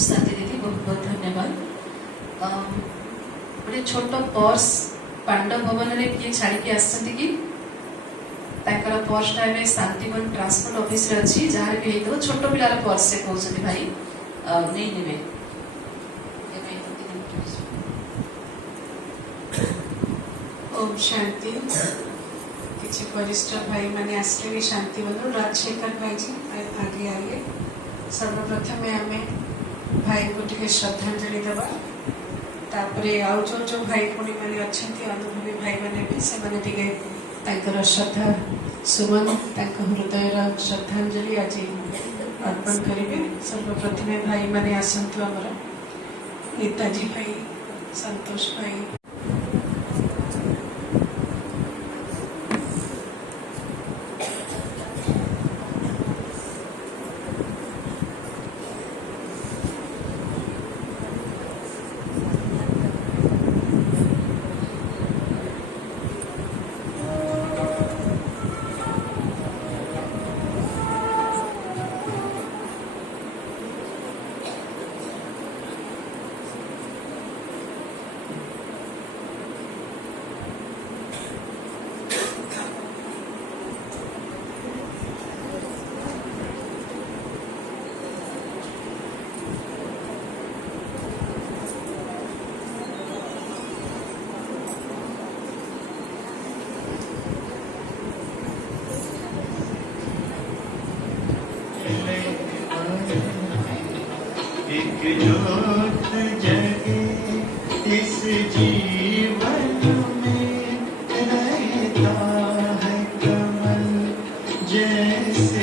स्वाति दीदी बहुत बहुत धन्यवाद। गोटे छोट पर्स पांडव भवन रे किए छाड़ी के आसछंती कि ताकर पर्स टा एमे शांतिवन ट्रांसपोर्ट ऑफिस रे अछि जहार भी हेतो छोट पिलार पर्स से कहउछथि भाई नै नेबे। ओम शांति। किसी वरिष्ठ भाई मैंने आसले शांति बंधु राजशेखर भाई जी आगे आगे सर्वप्रथम आम भाई को टे श्रद्धांजलि देवा तापरे आउ जो भाई पुणी मैंने अच्छा अनुभवी भाई मैंने भी से मैंने टे श्रद्धा सुमन हृदय श्रद्धांजलि आज अर्पण करेंगे। सर्वप्रथम भाई मैंने आसतु आमर नेताजी भाई संतोष भाई एक जोत